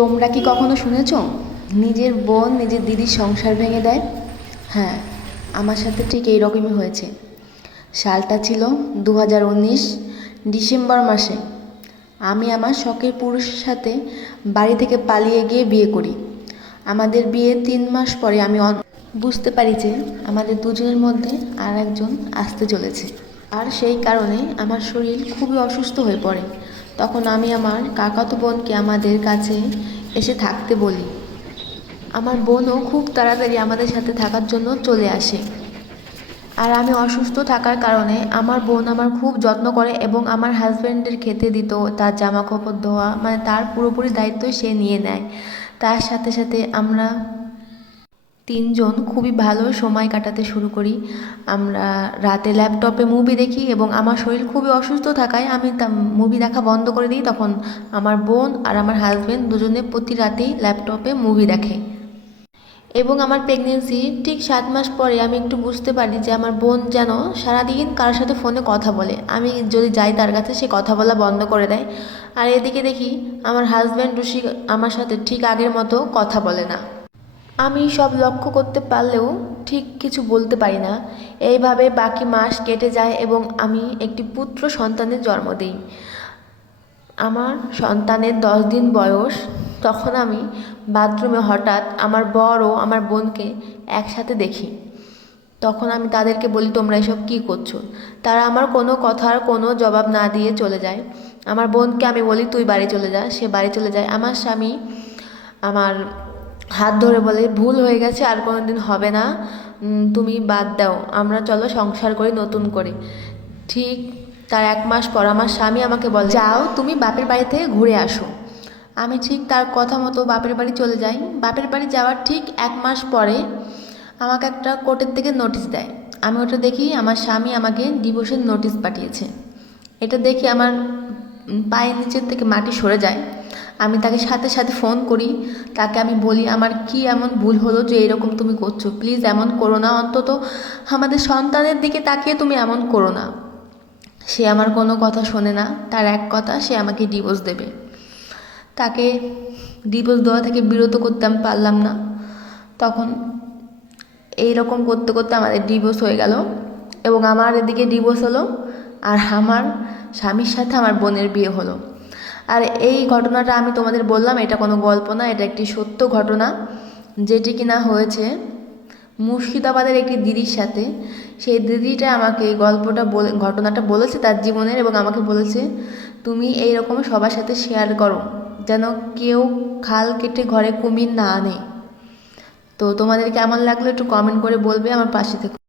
তোমরা কি কখনো শুনেছ? নিজের বোন নিজের দিদির সংসার ভেঙে দেয়? হ্যাঁ আমার সাথে ঠিক এই রকমই হয়েছে। সালটা ছিল দু হাজার উনিশ ডিসেম্বর মাসে। আমি আমার শখের পুরুষের সাথে বাড়ি থেকে পালিয়ে গিয়ে বিয়ে করি। আমাদের বিয়ে তিন মাস পরে আমি বুঝতে পারি যে আমাদের দুজনের মধ্যে আর একজন আসতে চলেছে। আর সেই কারণে আমার শরীর খুবই অসুস্থ হয়ে পড়ে। তখন আমি আমার কাকাতো বোনকে আমাদের কাছে এসে থাকতে বলি। আমার বোনও খুব তাড়াতাড়ি আমাদের সাথে থাকার জন্য চলে আসে। আর আমি অসুস্থ থাকার কারণে আমার বোন আমার খুব যত্ন করে এবং আমার হাজব্যান্ডের খেতে দিত, তার জামা কাপড় ধোয়া মানে তার পুরোপুরি দায়িত্ব সে নিয়ে নেয়। তার সাথে সাথে আমরা তিনজন খুবই ভালো সময় কাটাতে শুরু করি। আমরা রাতে ল্যাপটপে মুভি দেখি এবং আমার শরীর খুবই অসুস্থ থাকায় আমি তা মুভি দেখা বন্ধ করে দিই। তখন আমার বোন আর আমার হাজব্যান্ড দুজনে প্রতি রাতেই ল্যাপটপে মুভি দেখে। এবং আমার প্রেগনেন্সি ঠিক সাত মাস পরে আমি একটু বুঝতে পারি যে আমার বোন যেন সারাদিন কারোর সাথে ফোনে কথা বলে। আমি যদি যাই তার কাছে সে কথা বলা বন্ধ করে দেয়। আর এদিকে দেখি আমার হাজব্যান্ড রুশি আমার সাথে ঠিক আগের মতো কথা বলে না। আমি সব লক্ষ্য করতে পারলেও ঠিক কিছু বলতে পারি না। এইভাবে বাকি মাস কেটে যায় এবং আমি একটি পুত্র সন্তানের জন্ম দিই। আমার সন্তানের দশ দিন বয়স। তখন আমি বাথরুমে হঠাৎ আমার বর ও আমার বোনকে একসাথে দেখি। তখন আমি তাদেরকে বলি, তোমরা এসব কী করছ? তারা আমার কোনো কথার কোনো জবাব না দিয়ে চলে যায়। আমার বোনকে আমি বলি, তুই বাড়ি চলে যা। সে বাড়ি চলে যায়। আমার স্বামী আমার হাত ধরে বলে, ভুল হয়ে গেছে, আর কোনো দিন হবে না। তুমি বাদ দাও। আমরা চলো সংসার করি নতুন করে। ঠিক তার এক মাস পর আমার স্বামী আমাকে বলে, যাও, তুমি বাপের বাড়ি থেকে ঘুরে আসো। আমি ঠিক তার কথা মতো বাপের বাড়ি চলে যাই। বাপের বাড়ি যাওয়ার ঠিক এক মাস পরে আমাকে একটা কোর্টের থেকে নোটিশ দেয়। আমি ওটা দেখি আমার স্বামী আমাকে ডিভোর্সের নোটিশ পাঠিয়েছে। এটা দেখে আমার পায়ের নিচের থেকে মাটি সরে যায়। আমি তাকে সাথে সাথে ফোন করি। তাকে আমি বলি, আমার কি এমন ভুল হলো যে এরকম তুমি করছ? প্লিজ এমন করো না। অন্তত আমাদের সন্তানের দিকে তাকিয়ে তুমি এমন করো না। সে আমার কোনো কথা শোনে না। তার এক কথা, সে আমাকে ডিভোর্স দেবে। তাকে ডিভোর্স দেওয়া থেকে বিরত করতে আমি পারলাম না। তখন এই রকম করতে করতে আমাদের ডিভোর্স হয়ে গেল এবং আমার এদিকে ডিভোর্স হলো আর আমার স্বামীর সাথে আমার বোনের বিয়ে হলো। আর এই ঘটনাটা আমি তোমাদের বললাম, এটা কোনো গল্প না, এটা একটি সত্য ঘটনা, যেটি কিনা হয়েছে মুর্শিদাবাদের একটি দিদির সাথে। সেই দিদিটা আমাকে এই গল্পটা বলে, ঘটনাটা বলেছে তার জীবনের এবং আমাকে বলেছে, তুমি এই রকম সবার সাথে শেয়ার করো, যেন কেউ খাল কেটে ঘরে কুমির না আনে। তো তোমাদের কেমন লাগল একটু কমেন্ট করে বলবে, আমার পাশে থেকে।